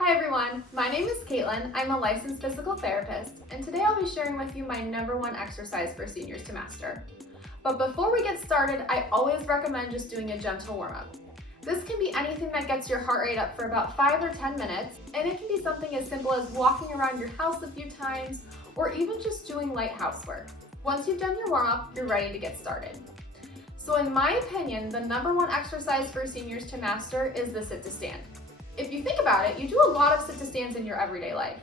Hi everyone, my name is Kaitlynn. I'm a licensed physical therapist, and today I'll be sharing with you my #1 exercise for seniors to master. But before we get started, I always recommend just doing a gentle warm-up. This can be anything that gets your heart rate up for about 5 or 10 minutes, and it can be something as simple as walking around your house a few times, or even just doing light housework. Once you've done your warm-up, you're ready to get started. So in my opinion, the #1 exercise for seniors to master is the sit to stand. If you think about it, you do a lot of sit to stands in your everyday life.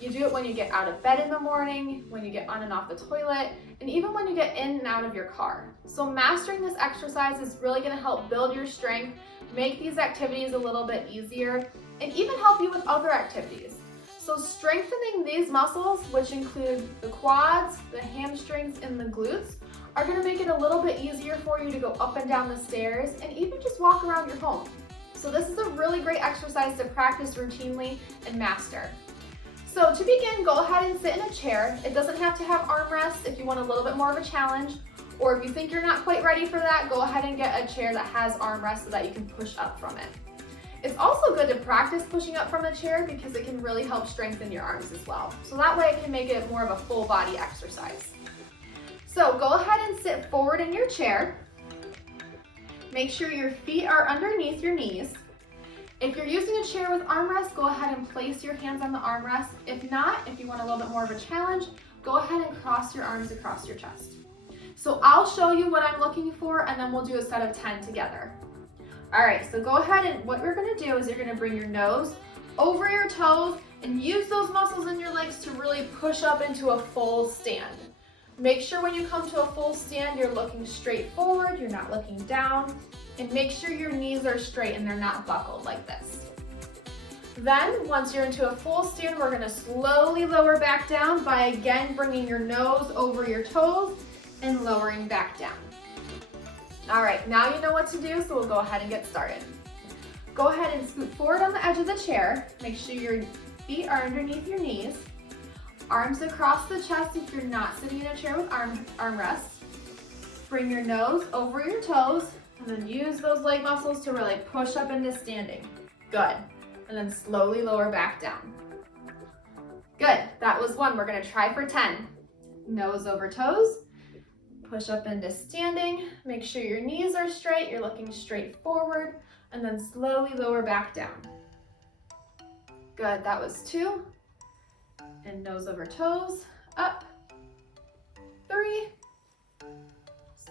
You do it when you get out of bed in the morning, when you get on and off the toilet, and even when you get in and out of your car. So mastering this exercise is really going to help build your strength, make these activities a little bit easier, and even help you with other activities. So strengthening these muscles, which include the quads, the hamstrings, and the glutes, are going to make it a little bit easier for you to go up and down the stairs and even just walk around your home. So this is a really great exercise to practice routinely and master. So to begin, go ahead and sit in a chair. It doesn't have to have armrests if you want a little bit more of a challenge, or if you think you're not quite ready for that, go ahead and get a chair that has armrests so that you can push up from it. It's also good to practice pushing up from the chair because it can really help strengthen your arms as well. So that way it can make it more of a full body exercise. So go ahead and sit forward in your chair. Make sure your feet are underneath your knees. If you're using a chair with armrests, go ahead and place your hands on the armrest. If not, if you want a little bit more of a challenge, go ahead and cross your arms across your chest. So I'll show you what I'm looking for, and then we'll do a set of 10 together. All right, so go ahead, and what you're gonna do is you're gonna bring your nose over your toes and use those muscles in your legs to really push up into a full stand. Make sure when you come to a full stand, you're looking straight forward, you're not looking down, and make sure your knees are straight and they're not buckled like this. Then, once you're into a full stand, we're gonna slowly lower back down by again bringing your nose over your toes and lowering back down. All right, now you know what to do, so we'll go ahead and get started. Go ahead and scoot forward on the edge of the chair. Make sure your feet are underneath your knees. Arms across the chest if you're not sitting in a chair with armrests. Bring your nose over your toes and then use those leg muscles to really push up into standing. Good. And then slowly lower back down. Good. That was 1. We're going to try for 10. Nose over toes. Push up into standing. Make sure your knees are straight. You're looking straight forward. And then slowly lower back down. Good. That was 2. And nose over toes, up, 3,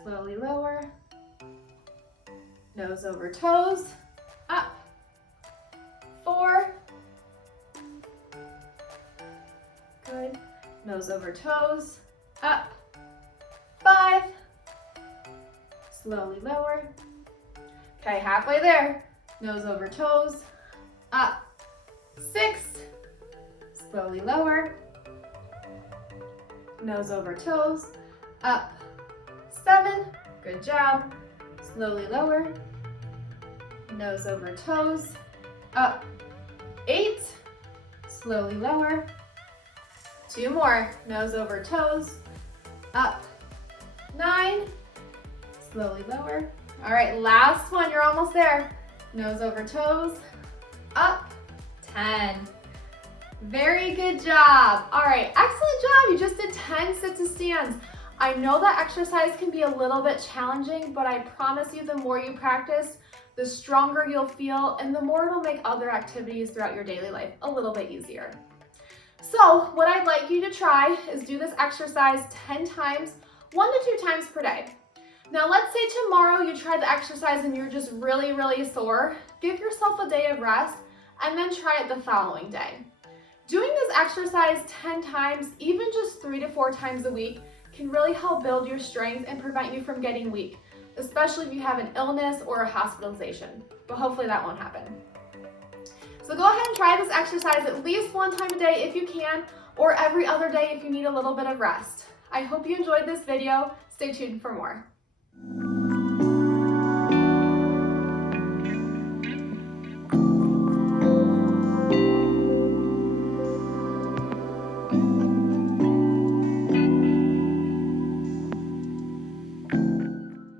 slowly lower, nose over toes, up, 4, good, nose over toes, up, 5, slowly lower, okay, halfway there, nose over toes, up, 6, slowly lower, nose over toes, up, 7, good job, slowly lower, nose over toes, up, 8, slowly lower, 2 more, nose over toes, up, 9, slowly lower, all right, last one, you're almost there, nose over toes, up, 10. Very good job. All right, excellent job. You just did 10 sit to stands. I know that exercise can be a little bit challenging, but I promise you the more you practice, the stronger you'll feel and the more it'll make other activities throughout your daily life a little bit easier. So what I'd like you to try is do this exercise 10 times, 1 to 2 times per day. Now let's say tomorrow you try the exercise and you're just really sore. Give yourself a day of rest and then try it the following day. Doing this exercise 10 times, even just 3 to 4 times a week, can really help build your strength and prevent you from getting weak, especially if you have an illness or a hospitalization, but hopefully that won't happen. So go ahead and try this exercise at least 1 time a day if you can, or every other day if you need a little bit of rest. I hope you enjoyed this video. Stay tuned for more.